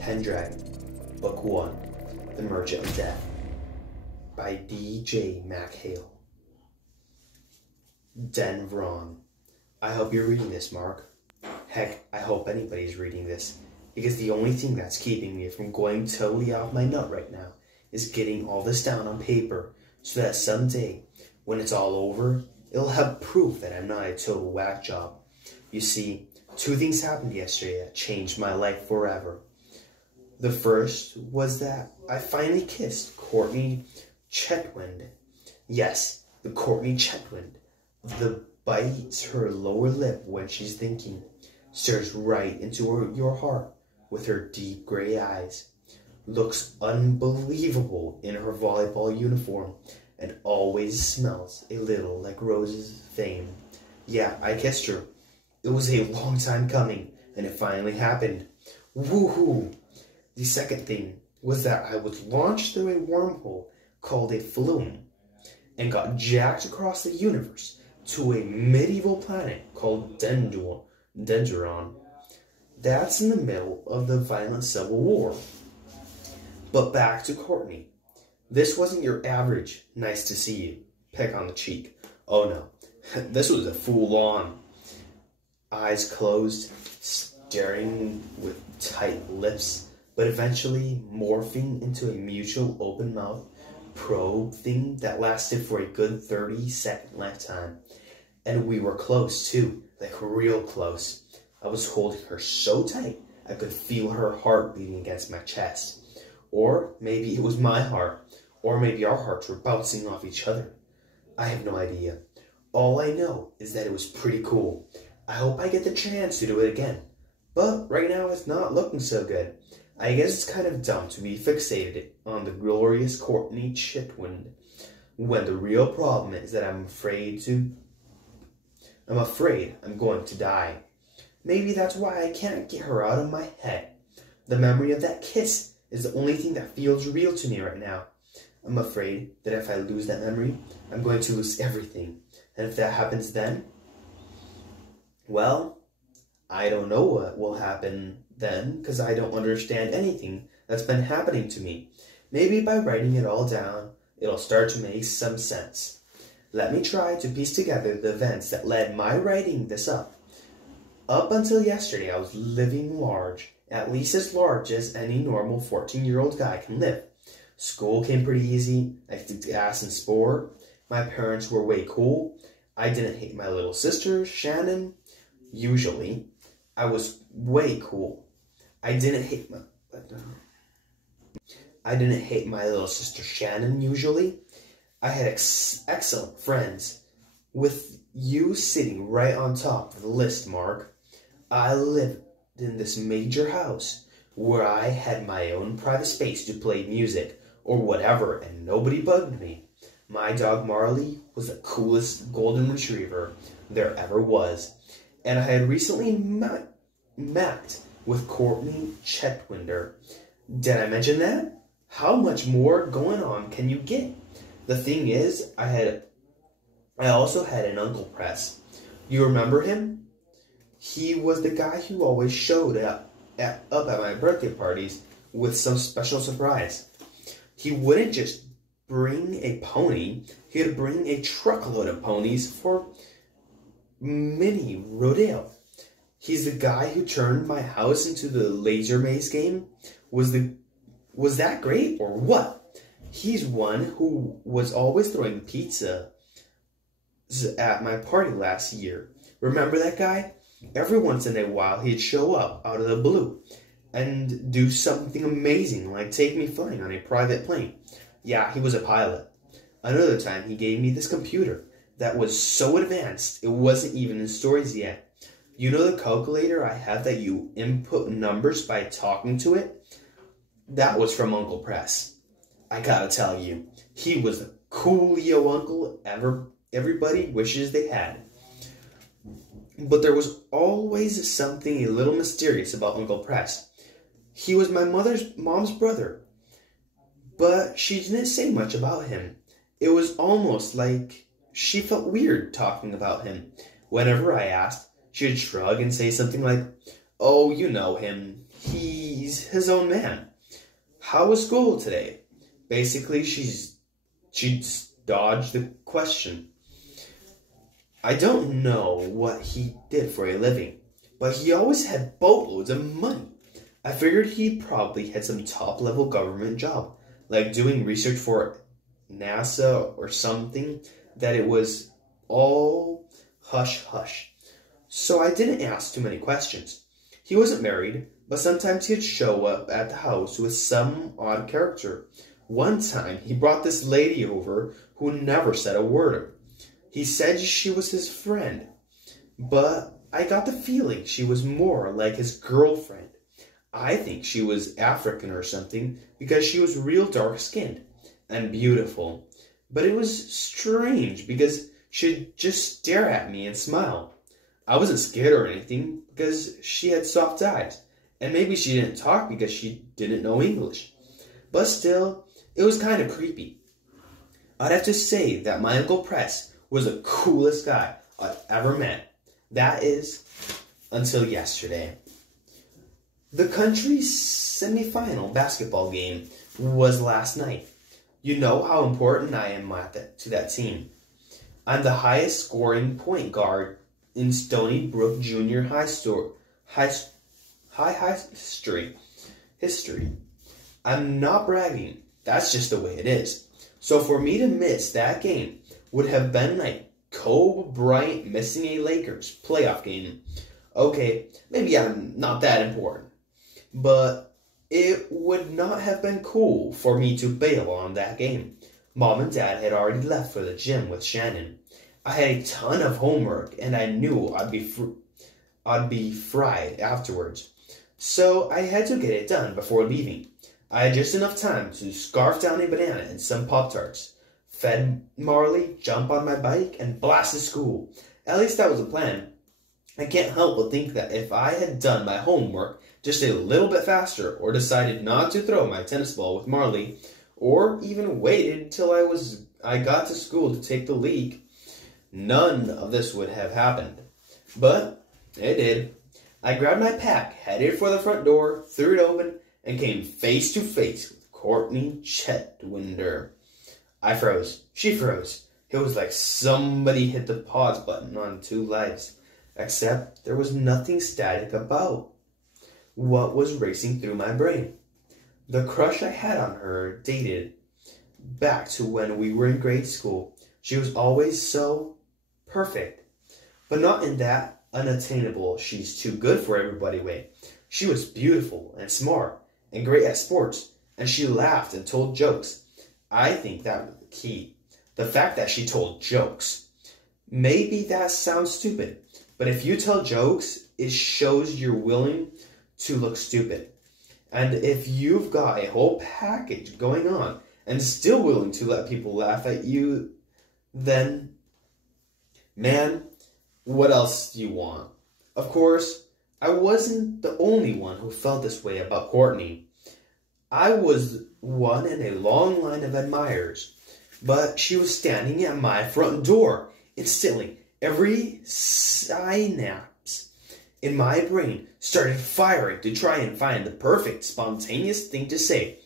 Pendragon, Book 1, The Merchant of Death, by D.J. MacHale. Den Vron. I hope you're reading this, Mark. Heck, I hope anybody's reading this, because the only thing that's keeping me from going totally off my nut right now is getting all this down on paper, so that someday, when it's all over, it'll have proof that I'm not a total whack job. You see, 2 things happened yesterday that changed my life forever. The first was that I finally kissed Courtney Chetwynd. Yes, the Courtney Chetwynd. The bites her lower lip when she's thinking, stares right into your heart with her deep gray eyes, looks unbelievable in her volleyball uniform, and always smells a little like Rose's fame. Yeah, I kissed her. It was a long time coming, and it finally happened. Woohoo! The second thing was that I was launched through a wormhole called a flume, and got jacked across the universe to a medieval planet called Denduron. That's in the middle of the violent civil war. But back to Courtney. This wasn't your average nice to see you, peck on the cheek. Oh no, this was a full-on. Eyes closed, staring with tight lips, but eventually morphing into a mutual open-mouth probe thing that lasted for a good 30-second lifetime. And we were close too, like real close. I was holding her so tight I could feel her heart beating against my chest. Or maybe it was my heart, or maybe our hearts were bouncing off each other. I have no idea. All I know is that it was pretty cool. I hope I get the chance to do it again. But right now it's not looking so good. I guess it's kind of dumb to be fixated on the glorious Courtney Chetwynd, when the real problem is that I'm afraid I'm going to die. Maybe that's why I can't get her out of my head. The memory of that kiss is the only thing that feels real to me right now. I'm afraid that if I lose that memory, I'm going to lose everything. And if that happens then, well, I don't know what will happen then, because I don't understand anything that's been happening to me. Maybe by writing it all down, it'll start to make some sense. Let me try to piece together the events that led my writing this up. Up until yesterday, I was living large, at least as large as any normal 14-year-old guy can live. School came pretty easy. I kicked ass in sport. My parents were way cool. I didn't hate my little sister, Shannon. Usually, I was way cool. I didn't hate my little sister Shannon usually. I had excellent friends, with you sitting right on top of the list, Mark. I lived in this major house where I had my own private space to play music or whatever, and nobody bugged me. My dog Marley was the coolest golden retriever there ever was, and I had recently met with Courtney Chetwynd. Did I mention that? How much more going on can you get? The thing is, I also had an Uncle Press. You remember him? He was the guy who always showed up at my birthday parties with some special surprise. He wouldn't just bring a pony, he'd bring a truckload of ponies for mini rodeo. He's the guy who turned my house into the laser maze game. Was that great or what? He's one who was always throwing pizza at my party last year. Remember that guy? Every once in a while he'd show up out of the blue and do something amazing, like take me flying on a private plane. Yeah, he was a pilot. Another time he gave me this computer that was so advanced it wasn't even in stores yet. You know the calculator I have that you input numbers by talking to it? That was from Uncle Press. I gotta tell you, he was the coolio uncle everybody wishes they had. But there was always something a little mysterious about Uncle Press. He was my mom's brother, but she didn't say much about him. It was almost like she felt weird talking about him. Whenever I asked, she'd shrug and say something like, "Oh, you know him. He's he's his own man. How was school today? Basically, she dodged the question. I don't know what he did for a living, but he always had boatloads of money. I figured he probably had some top-level government job, like doing research for NASA or something, that it was all hush-hush. So I didn't ask too many questions. He wasn't married, but sometimes he'd show up at the house with some odd character. One time, he brought this lady over who never said a word. He said she was his friend, but I got the feeling she was more like his girlfriend. I think she was African or something because she was real dark-skinned and beautiful. But it was strange because she'd just stare at me and smile. I wasn't scared or anything because she had soft eyes, and maybe she didn't talk because she didn't know English. But still, it was kind of creepy. I'd have to say that my Uncle Press was the coolest guy I've ever met. That is, until yesterday. The country's semifinal basketball game was last night. You know how important I am to that team. I'm the highest scoring point guard in Stony Brook Junior High history. I'm not bragging. That's just the way it is. So for me to miss that game would have been like Kobe Bryant missing a Lakers playoff game. Okay, maybe I'm not that important, but it would not have been cool for me to bail on that game. Mom and Dad had already left for the gym with Shannon. I had a ton of homework, and I knew I'd be fried afterwards. So I had to get it done before leaving. I had just enough time to scarf down a banana and some Pop-Tarts, fed Marley, jump on my bike, and blast to school. At least that was the plan. I can't help but think that if I had done my homework just a little bit faster, or decided not to throw my tennis ball with Marley, or even waited till I got to school to take the leak, none of this would have happened. But it did. I grabbed my pack, headed for the front door, threw it open, and came face to face with Courtney Chetwinder. I froze. She froze. It was like somebody hit the pause button on two lives, except there was nothing static about what was racing through my brain. The crush I had on her dated back to when we were in grade school. She was always so perfect, but not in that unattainable, she's too good for everybody way. She was beautiful and smart and great at sports, and she laughed and told jokes. I think that was the key. The fact that she told jokes. Maybe that sounds stupid, but if you tell jokes, it shows you're willing to look stupid. And if you've got a whole package going on and still willing to let people laugh at you, then, man, what else do you want? Of course, I wasn't the only one who felt this way about Courtney. I was one in a long line of admirers, but she was standing at my front door. Instantly, every synapse in my brain started firing to try and find the perfect, spontaneous thing to say.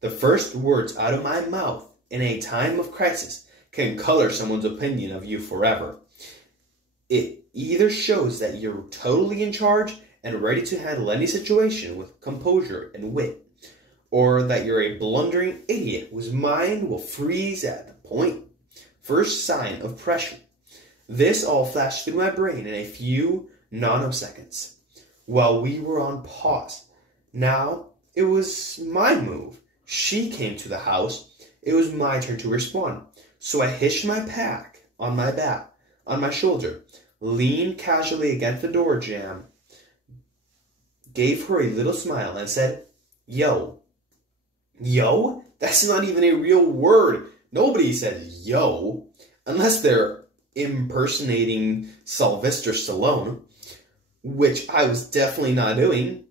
The first words out of my mouth in a time of crisis can color someone's opinion of you forever. It either shows that you're totally in charge and ready to handle any situation with composure and wit, or that you're a blundering idiot whose mind will freeze at the first sign of pressure. This all flashed through my brain in a few nanoseconds while we were on pause. Now it was my move. She came to the house. It was my turn to respond. So I hitched my pack on my back, on my shoulder, leaned casually against the door jamb, gave her a little smile, and said, "Yo." Yo? That's not even a real word. Nobody says yo, unless they're impersonating Sylvester Stallone, which I was definitely not doing.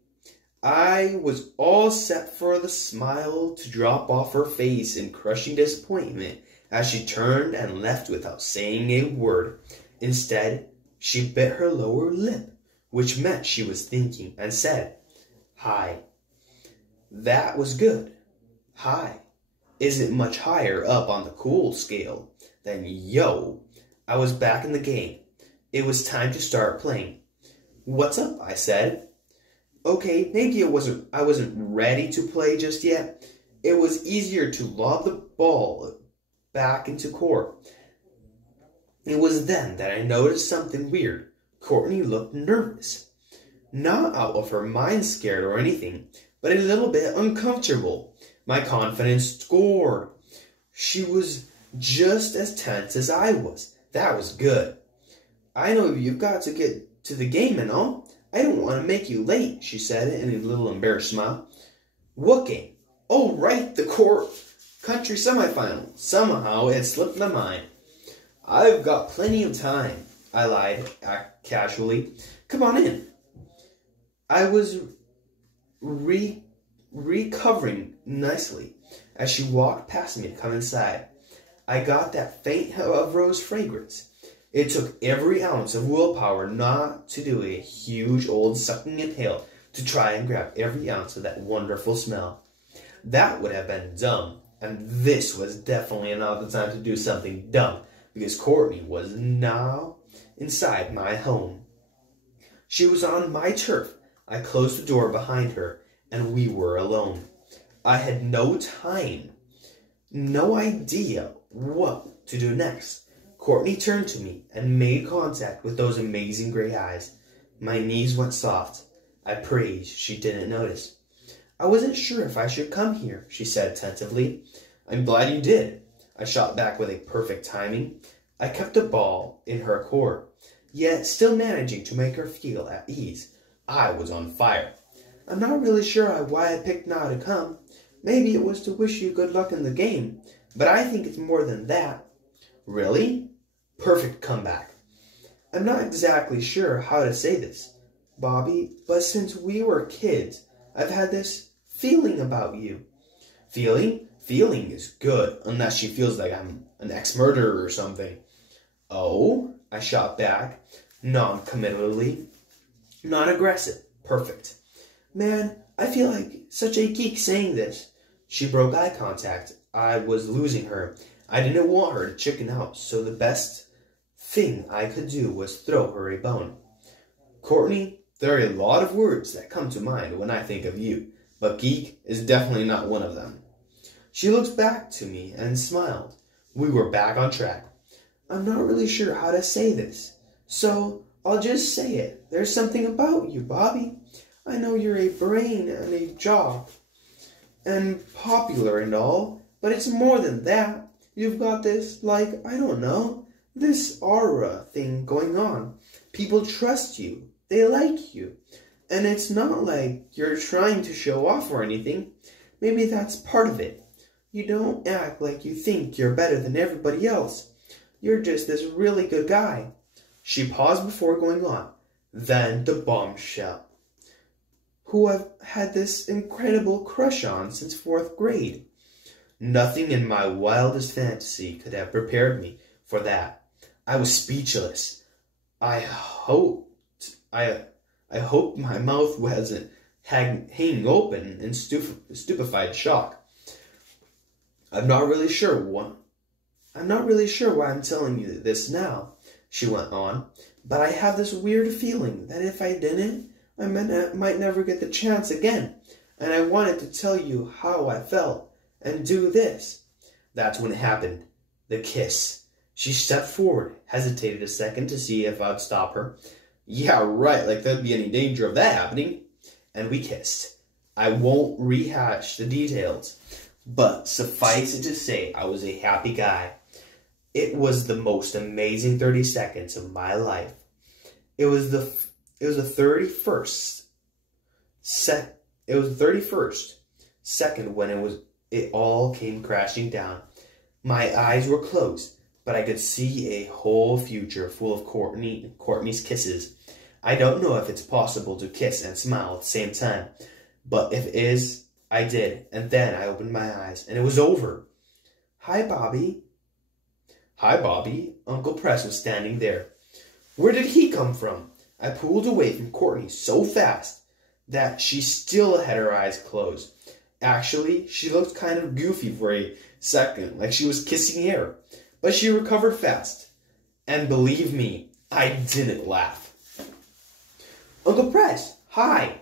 I was all set for the smile to drop off her face in crushing disappointment as she turned and left without saying a word. Instead, she bit her lower lip, which meant she was thinking, and said, "Hi." That was good. High. Isn't much higher up on the cool scale than yo. I was back in the game. It was time to start playing. What's up? I said. Okay, maybe I wasn't ready to play just yet. It was easier to lob the ball back into court. It was then that I noticed something weird. Courtney looked nervous. Not out of her mind scared or anything, but a little bit uncomfortable. My confidence soared. She was just as tense as I was. That was good. I know you've got to get to the game and all. I don't want to make you late, she said in a little embarrassed smile. What game? Oh, right, the country semifinal. Somehow it slipped my mind. I've got plenty of time, I lied casually. Come on in. I was recovering nicely as she walked past me to come inside. I got that faint of rose fragrance. It took every ounce of willpower not to do a huge old sucking inhale to try and grab every ounce of that wonderful smell. That would have been dumb, and this was definitely not the time to do something dumb, because Courtney was now inside my home. She was on my turf. I closed the door behind her, and we were alone. I had no time, no idea what to do next. Courtney turned to me and made contact with those amazing gray eyes. My knees went soft. I prayed she didn't notice. I wasn't sure if I should come here, she said tentatively. I'm glad you did. I shot back with a perfect timing. I kept the ball in her court, yet still managing to make her feel at ease. I was on fire. I'm not really sure why I picked now to come. Maybe it was to wish you good luck in the game, but I think it's more than that. Really? Perfect comeback. I'm not exactly sure how to say this, Bobby, but since we were kids, I've had this feeling about you. Feeling? Feeling is good, unless she feels like I'm an ex-murderer or something. Oh? I shot back, non-committally. Non-aggressive. Perfect. Man, I feel like such a geek saying this. She broke eye contact. I was losing her. I didn't want her to chicken out, so the best thing I could do was throw her a bone. Courtney, there are a lot of words that come to mind when I think of you, but geek is definitely not one of them. She looked back to me and smiled. We were back on track. I'm not really sure how to say this, so I'll just say it. There's something about you, Bobby. I know you're a brain and a jock and popular and all, but it's more than that. You've got this, like, I don't know, this aura thing going on. People trust you. They like you. And it's not like you're trying to show off or anything. Maybe that's part of it. You don't act like you think you're better than everybody else. You're just this really good guy. She paused before going on. Then the bombshell. Who I've had this incredible crush on since 4th grade. Nothing in my wildest fantasy could have prepared me for that. I was speechless. I hoped my mouth wasn't hanging open in stupefied shock. I'm not really sure why I'm telling you this now, she went on, but I have this weird feeling that if I didn't, I might never get the chance again, and I wanted to tell you how I felt and do this. That's when it happened. The kiss. She stepped forward, hesitated a second to see if I'd stop her. Yeah, right, like there'd be any danger of that happening. And we kissed. I won't rehash the details, but suffice it to say I was a happy guy. It was the most amazing 30 seconds of my life. It was the 31st second when it all came crashing down. My eyes were closed, but I could see a whole future full of Courtney's kisses. I don't know if it's possible to kiss and smile at the same time, but if it is, I did, and then I opened my eyes, and it was over. Hi, Bobby. Hi, Bobby. Uncle Press was standing there. Where did he come from? I pulled away from Courtney so fast that she still had her eyes closed. Actually, she looked kind of goofy for a second, like she was kissing air. But she recovered fast. And believe me, I didn't laugh. Uncle Press, hi.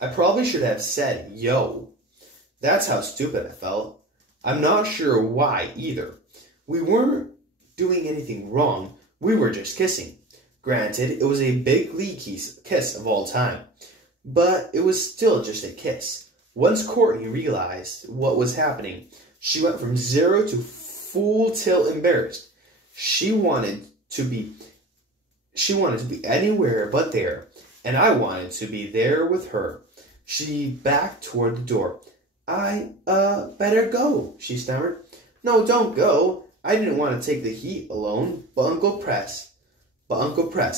I probably should have said, yo. That's how stupid I felt. I'm not sure why either. We weren't doing anything wrong. We were just kissing. Granted, it was a big league kiss of all time. But it was still just a kiss. Once Courtney realized what was happening, she went from 0 to full tilt embarrassed. She wanted to be anywhere but there, and I wanted to be there with her. She backed toward the door. I better go, she stammered. No, don't go. I didn't want to take the heat alone, but Uncle Press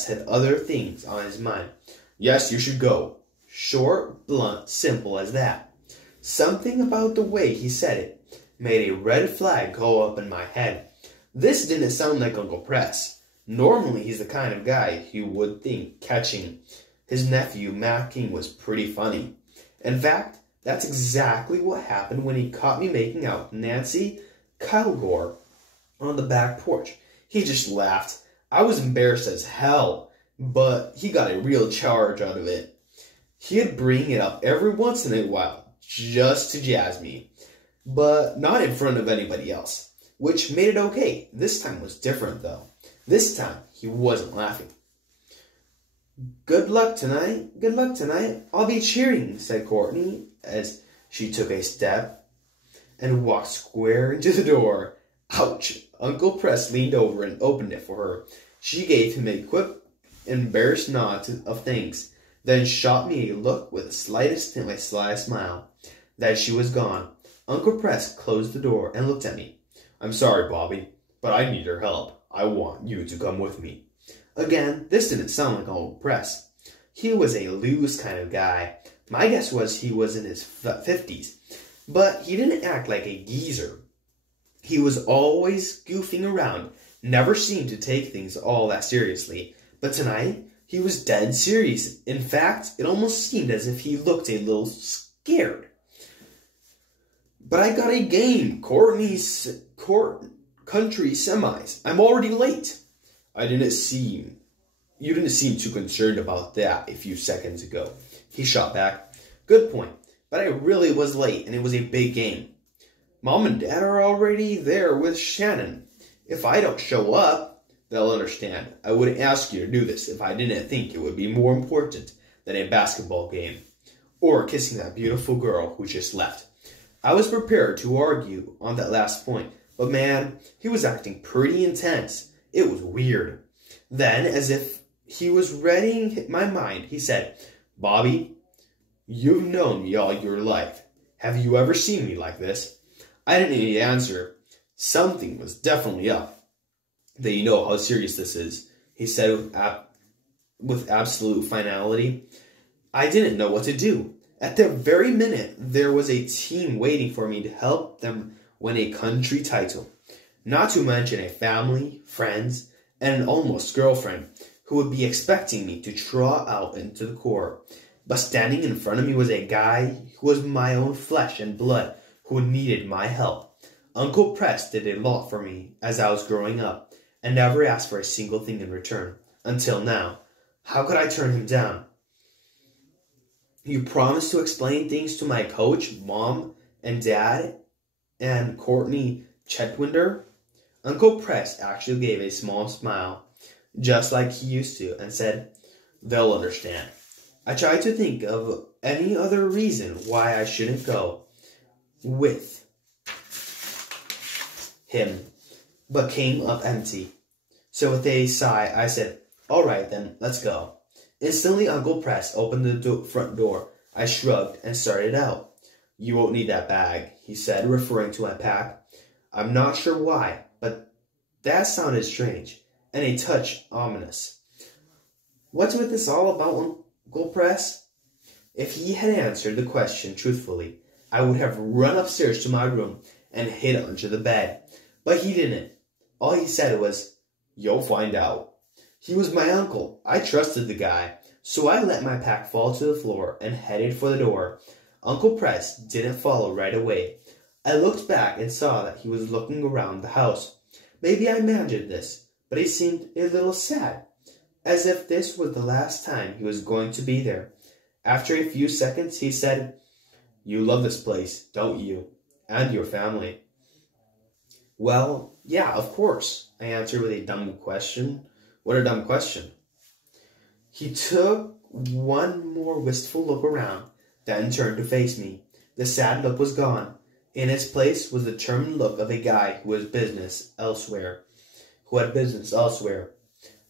had other things on his mind. Yes, you should go. Short, blunt, simple as that. Something about the way he said it made a red flag go up in my head. This didn't sound like Uncle Press. Normally, he's the kind of guy you would think catching his nephew macking was pretty funny. In fact, that's exactly what happened when he caught me making out Nancy Kilgore on the back porch. He just laughed. I was embarrassed as hell, but he got a real charge out of it. He'd bring it up every once in a while, just to jazz me, but not in front of anybody else, which made it okay. This time was different, though. This time, he wasn't laughing. Good luck tonight. I'll be cheering, said Courtney as she took a step and walked square into the door. Ouch! Uncle Press leaned over and opened it for her. She gave him a quick, embarrassed nod of thanks, then shot me a look with the slightest smile. Then she was gone. Uncle Press closed the door and looked at me. I'm sorry, Bobby, but I need your help. I want you to come with me. Again, this didn't sound like Uncle Press. He was a loose kind of guy. My guess was he was in his 50s, but he didn't act like a geezer. He was always goofing around, never seemed to take things all that seriously. But tonight, he was dead serious. In fact, it almost seemed as if he looked a little scared. But I got a game. Country semis. I'm already late. You didn't seem too concerned about that a few seconds ago. He shot back. Good point. But I really was late, and it was a big game. Mom and Dad are already there with Shannon. If I don't show up, they'll understand. I wouldn't ask you to do this if I didn't think it would be more important than a basketball game. Or kissing that beautiful girl who just left. I was prepared to argue on that last point, but man, he was acting pretty intense. It was weird. Then, as if he was reading my mind, he said, Bobby, you've known me all your life. Have you ever seen me like this? I didn't need to answer. Something was definitely up. Then you know how serious this is, he said with absolute finality. I didn't know what to do. At that very minute, there was a team waiting for me to help them win a country title. Not to mention a family, friends, and an almost girlfriend who would be expecting me to trot out into the court. But standing in front of me was a guy who was my own flesh and blood who needed my help. Uncle Press did a lot for me as I was growing up and never asked for a single thing in return. Until now. How could I turn him down? You promised to explain things to my coach, Mom, and Dad, and Courtney Chetwinder? Uncle Press actually gave a small smile, just like he used to, and said, they'll understand. I tried to think of any other reason why I shouldn't go with him, but came up empty. So with a sigh, I said, all right then, let's go. Instantly, Uncle Press opened the front door. I shrugged and started out. You won't need that bag, he said, referring to my pack. I'm not sure why, but that sounded strange and a touch ominous. What's with this all about, Uncle Press? If he had answered the question truthfully, I would have run upstairs to my room and hid under the bed. But he didn't. All he said was, you'll find out. He was my uncle. I trusted the guy, so I let my pack fall to the floor and headed for the door. Uncle Press didn't follow right away. I looked back and saw that he was looking around the house. Maybe I imagined this, but he seemed a little sad, as if this was the last time he was going to be there. After a few seconds, he said, "You love this place, don't you? And your family?" "Well, yeah, of course," I answered with a dumb question. What a dumb question. He took one more wistful look around, then turned to face me. The sad look was gone. In its place was the determined look of a guy who had business elsewhere.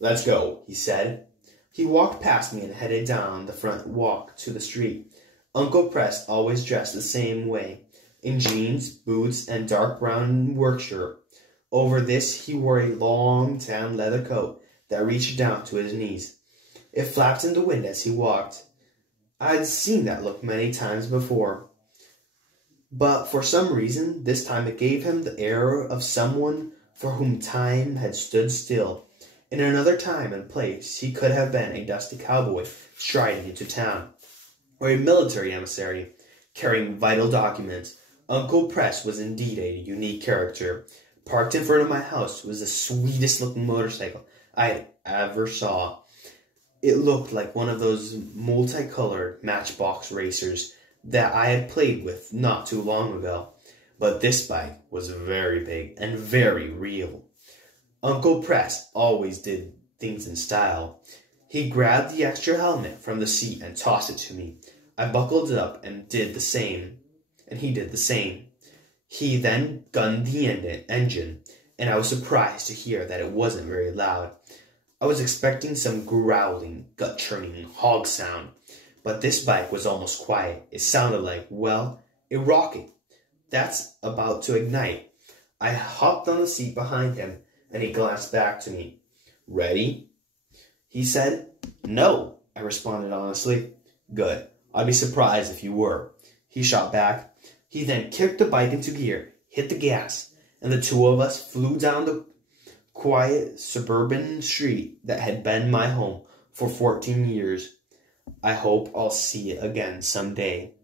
"Let's go," he said. He walked past me and headed down the front walk to the street. Uncle Press always dressed the same way, in jeans, boots, and dark brown work shirt. Over this he wore a long tan leather coat that reached down to his knees. It flapped in the wind as he walked. I had seen that look many times before, but for some reason this time it gave him the air of someone for whom time had stood still. In another time and place he could have been a dusty cowboy striding into town, or a military emissary carrying vital documents. Uncle Press was indeed a unique character. Parked in front of my house was the sweetest looking motorcycle I had ever saw. It looked like one of those multicolored matchbox racers that I had played with not too long ago. But this bike was very big and very real. Uncle Press always did things in style. He grabbed the extra helmet from the seat and tossed it to me. I buckled it up and did the same, and he did the same. He then gunned the engine, and I was surprised to hear that it wasn't very loud. I was expecting some growling, gut-churning hog sound, but this bike was almost quiet. It sounded like, well, a rocket that's about to ignite. I hopped on the seat behind him, and he glanced back to me. "Ready?" he said. "No," I responded honestly. "Good. I'd be surprised if you were," he shot back. He then kicked the bike into gear, hit the gas, and the two of us flew down the quiet suburban street that had been my home for 14 years. I hope I'll see it again someday.